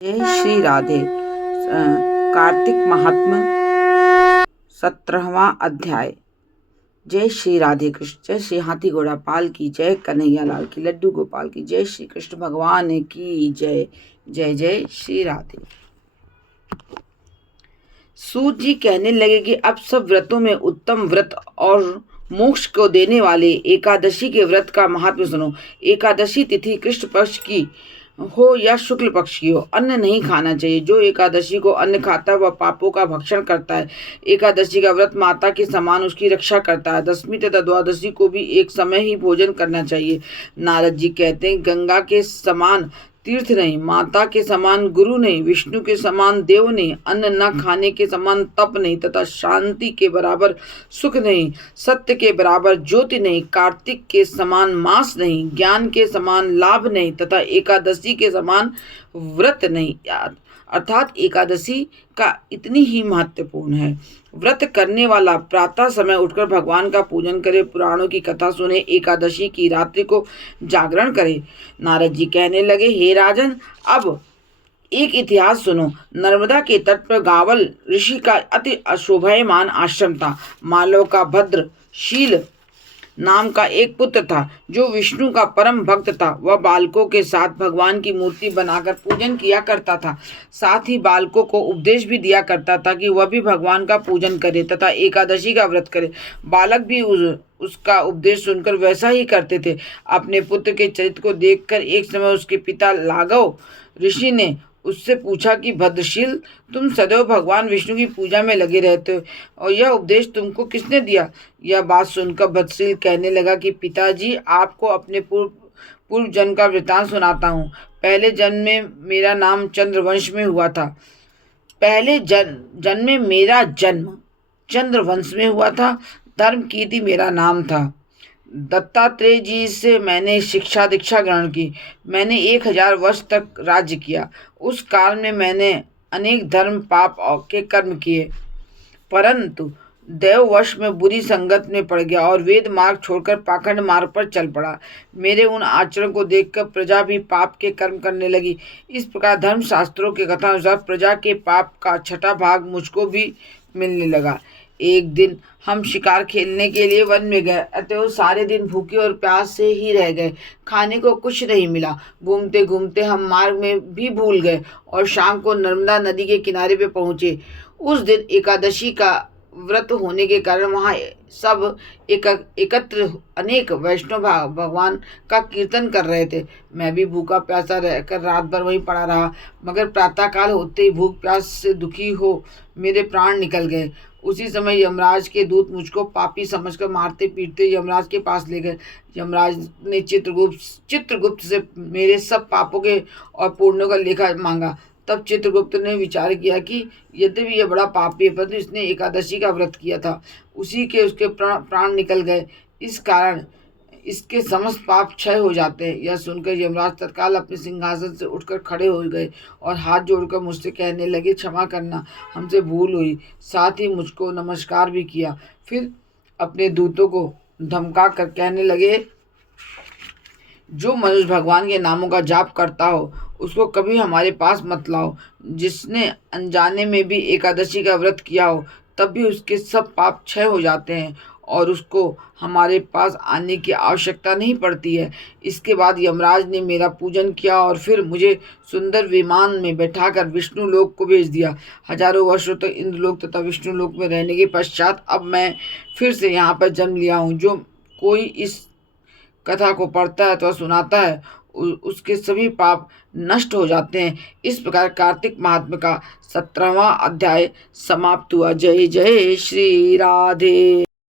जय श्री राधे। कार्तिक महात्म्य 17वां अध्याय। जय श्री राधे कृष्ण। जय श्री हाथी घोड़ा पाल की जय, कन्हैया लाल की, लड्डू गोपाल की जय, श्री कृष्ण भगवान की जय। जय जय श्री राधे। सूत जी कहने लगे कि अब सब व्रतों में उत्तम व्रत और मोक्ष को देने वाले एकादशी के व्रत का महात्म्य सुनो। एकादशी तिथि कृष्ण पक्ष की हो या शुक्ल पक्ष की हो, अन्न नहीं खाना चाहिए। जो एकादशी को अन्न खाता है वह पापों का भक्षण करता है। एकादशी का व्रत माता के समान उसकी रक्षा करता है। दशमी तथा द्वादशी को भी एक समय ही भोजन करना चाहिए। नारद जी कहते हैं, गंगा के समान तीर्थ नहीं, माता के समान गुरु नहीं, विष्णु के समान देव नहीं, अन्न न खाने के समान तप नहीं, तथा शांति के बराबर सुख नहीं, सत्य के बराबर ज्योति नहीं, कार्तिक के समान मास नहीं, ज्ञान के समान लाभ नहीं, तथा एकादशी के समान व्रत नहीं। अर्थात एकादशी का इतनी ही महत्वपूर्ण है। व्रत करने वाला प्रातः समय उठकर भगवान का पूजन करे, पुराणों की कथा सुने, एकादशी की रात्रि को जागरण करे। नारद जी कहने लगे, हे राजन, अब एक इतिहास सुनो। नर्मदा के तट पर गावल ऋषि का अति अशोभयमान आश्रम था। मालव का भद्रशील नाम का एक पुत्र था जो विष्णु का परम भक्त था। वह बालकों के साथ भगवान की मूर्ति बनाकर पूजन किया करता था। साथ ही बालकों को उपदेश भी दिया करता था कि वह भी भगवान का पूजन करे तथा एकादशी का व्रत करे। बालक भी उसका उपदेश सुनकर वैसा ही करते थे। अपने पुत्र के चरित्र को देखकर एक समय उसके पिता लाघव ऋषि ने उससे पूछा कि भद्रशील, तुम सदैव भगवान विष्णु की पूजा में लगे रहते हो और यह उपदेश तुमको किसने दिया? यह बात सुनकर भद्रशील कहने लगा कि पिताजी, आपको अपने पूर्व जन्म का वृतांत सुनाता हूँ। पहले जन्म में मेरा नाम चंद्रवंश में हुआ था। पहले जन्म में मेरा जन्म चंद्रवंश में हुआ था। धर्म कीर्ति मेरा नाम था। दत्तात्रेय जी से मैंने शिक्षा दीक्षा ग्रहण की। मैंने 1000 वर्ष तक राज्य किया। उस काल में मैंने अनेक धर्म पाप के कर्म किए, परंतु देववश में बुरी संगत में पड़ गया और वेद मार्ग छोड़कर पाखंड मार्ग पर चल पड़ा। मेरे उन आचरण को देखकर प्रजा भी पाप के कर्म करने लगी। इस प्रकार धर्म शास्त्रों के कथा अनुसार प्रजा के पाप का 6ठा भाग मुझको भी मिलने लगा। एक दिन हम शिकार खेलने के लिए वन में गए, अतः सारे दिन भूखे और प्यास से ही रह गए। खाने को कुछ नहीं मिला। घूमते घूमते हम मार्ग में भी भूल गए और शाम को नर्मदा नदी के किनारे पे पहुंचे। उस दिन एकादशी का व्रत होने के कारण वहाँ सब एकत्र अनेक वैष्णव भगवान का कीर्तन कर रहे थे। मैं भी भूखा प्यासा रहकर रात भर वहीं पड़ा रहा, मगर प्रातःकाल होते ही भूख प्यास से दुखी हो मेरे प्राण निकल गए। उसी समय यमराज के दूत मुझको पापी समझकर मारते पीटते यमराज के पास ले गए। यमराज ने चित्रगुप्त से मेरे सब पापों के और पुण्यों का लेखा मांगा। तब चित्रगुप्त ने विचार किया कि यद्यपि यह बड़ा पापी है, परंतु इसने एकादशी का व्रत किया था, उसी के उसके प्राण निकल गए, इस कारण इसके समस्त पाप क्षय हो जाते हैं। यह सुनकर यमराज तत्काल अपने सिंहासन से उठकर खड़े हो गए और हाथ जोड़कर मुझसे कहने लगे, क्षमा करना, हमसे भूल हुई। साथ ही मुझको नमस्कार भी किया। फिर अपने दूतों को धमका कर कहने लगे, जो मनुष्य भगवान के नामों का जाप करता हो उसको कभी हमारे पास मत लाओ। जिसने अनजाने में भी एकादशी का व्रत किया हो तब भी उसके सब पाप क्षय हो जाते हैं और उसको हमारे पास आने की आवश्यकता नहीं पड़ती है। इसके बाद यमराज ने मेरा पूजन किया और फिर मुझे सुंदर विमान में बैठाकर विष्णु लोक को भेज दिया। हजारों वर्षों तक इंद्रलोक तथा विष्णु लोक में रहने के पश्चात अब मैं फिर से यहाँ पर जन्म लिया हूँ। जो कोई इस कथा को पढ़ता है अथवा सुनाता है उसके सभी पाप नष्ट हो जाते हैं। इस प्रकार कार्तिक महात्म्य का 17वां अध्याय समाप्त हुआ। जय जय श्री राधे।